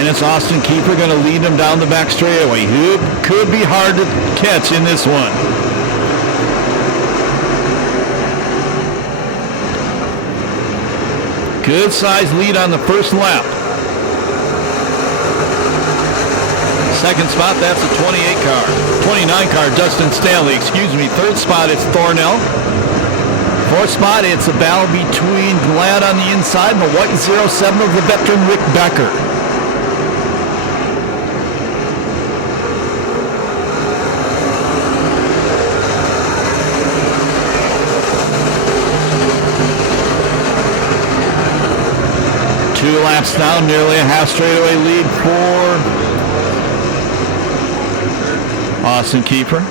And it's Austin Keeper going to lead him down the back straightaway. Who could be hard to catch in this one. Good size lead on the first lap. Second spot, that's a 29 car, Dustin Stanley, excuse me. Third spot, it's Thornell. Fourth spot, it's a battle between Glad on the inside and the white 07 of the veteran Rick Becker. Two laps down, nearly a half straightaway lead for Austin Keeper.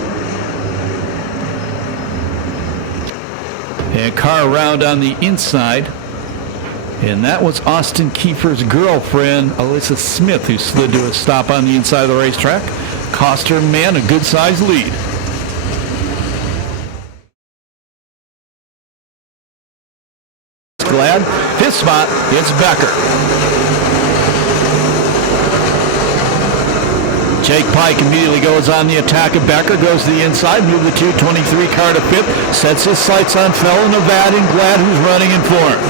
And car around on the inside. And that was Austin Keeper's girlfriend, Alyssa Smith, who slid to a stop on the inside of the racetrack. Cost her man a good-sized lead. Glad. Fifth spot, it's Becker. Jake Pike immediately goes on the attack of Becker, goes to the inside, move the 223 car to fifth, sets his sights on fellow Nevada and Glad, who's running in fourth.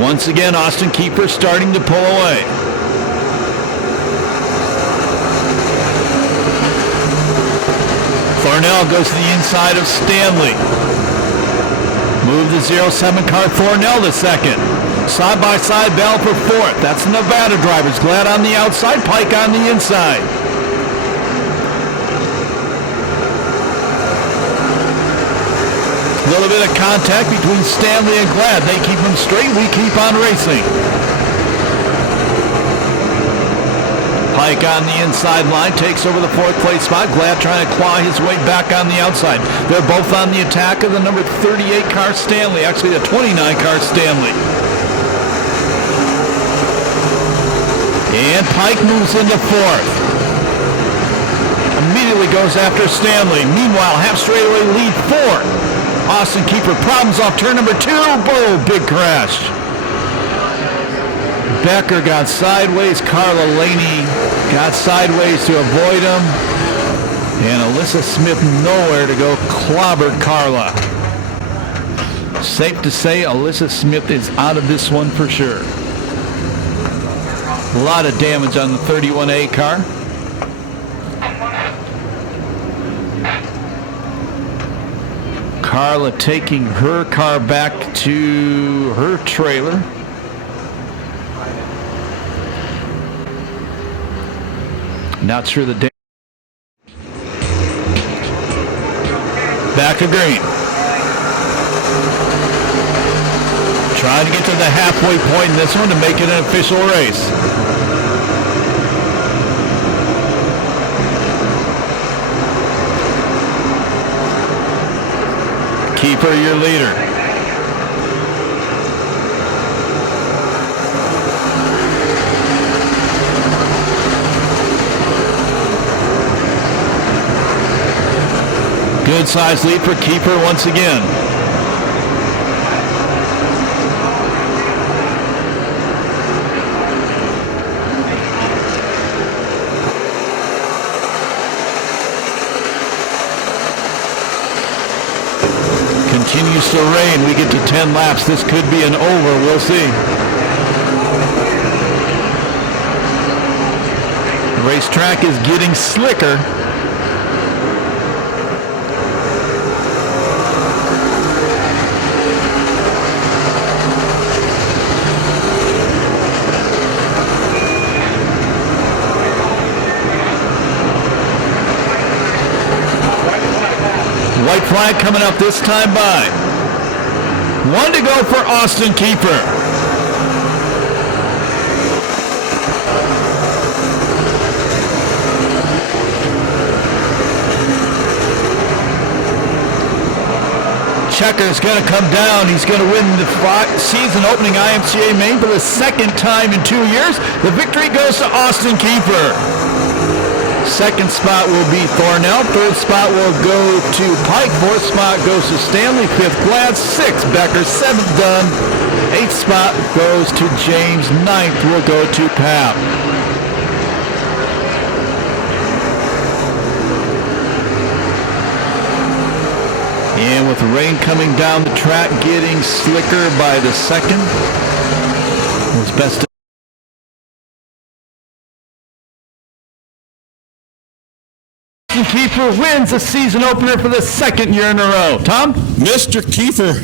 Once again, Austin Keeper starting to pull away. Thornell goes to the inside of Stanley. Move the 07 car, Thornell to second. Side-by-side battle for fourth. That's Nevada drivers. Glad on the outside, Pike on the inside. A little bit of contact between Stanley and Glad. They keep them straight, we keep on racing. Pike on the inside line, takes over the fourth place spot. Glad trying to claw his way back on the outside. They're both on the attack of the number 38 car Stanley, actually the 29 car Stanley. And Pike moves into fourth. Immediately goes after Stanley. Meanwhile, half straightaway lead fourth. Austin Keeper problems off turn number 2. Boom, big crash. Becker got sideways. Carla Laney got sideways to avoid him. And Alyssa Smith nowhere to go. Clobbered Carla. Safe to say Alyssa Smith is out of this one for sure. A lot of damage on the 31A car. Carla taking her car back to her trailer. Not sure the damage. Back to green. Trying to get to the halfway point in this one to make it an official race. Keeper, your leader. Good size lead for Keeper once again. Continues to rain. We get to 10 laps. This could be an over. We'll see. The racetrack is getting slicker. White flag coming up this time by. One to go for Austin Keeper. Checker's going to come down. He's going to win the season opening IMCA main for the second time in 2 years. The victory goes to Austin Keeper. Second spot will be Thornell. Third spot will go to Pike. Fourth spot goes to Stanley. Fifth, Glad. Sixth, Becker. Seventh, Dunn. 8th spot goes to James. 9th will go to Pap. And with the rain coming down the track, getting slicker by the second. Was best. Kiefer wins the season opener for the second year in a row. Tom? Mr. Kiefer,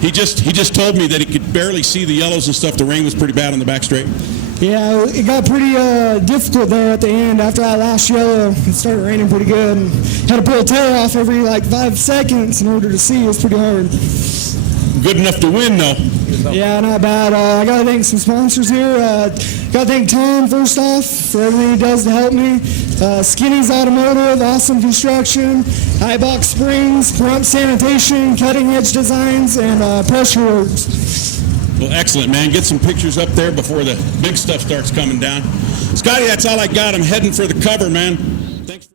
he just told me that he could barely see the yellows and stuff. The rain was pretty bad on the back straight. Yeah, it got pretty difficult there at the end. After that last yellow, it started raining pretty good. And had to pull a tail off every 5 seconds in order to see. It was pretty hard. Good enough to win, though. Yeah, not bad. I got to thank some sponsors here. Got to thank Tom, first off, for everything he does to help me. Skinny's Automotive, Awesome Construction, iBox Springs, Prompt Sanitation, Cutting Edge Designs, and Pressure Works. Well, excellent, man. Get some pictures up there before the big stuff starts coming down. Scotty, that's all I got. I'm heading for the cover, man.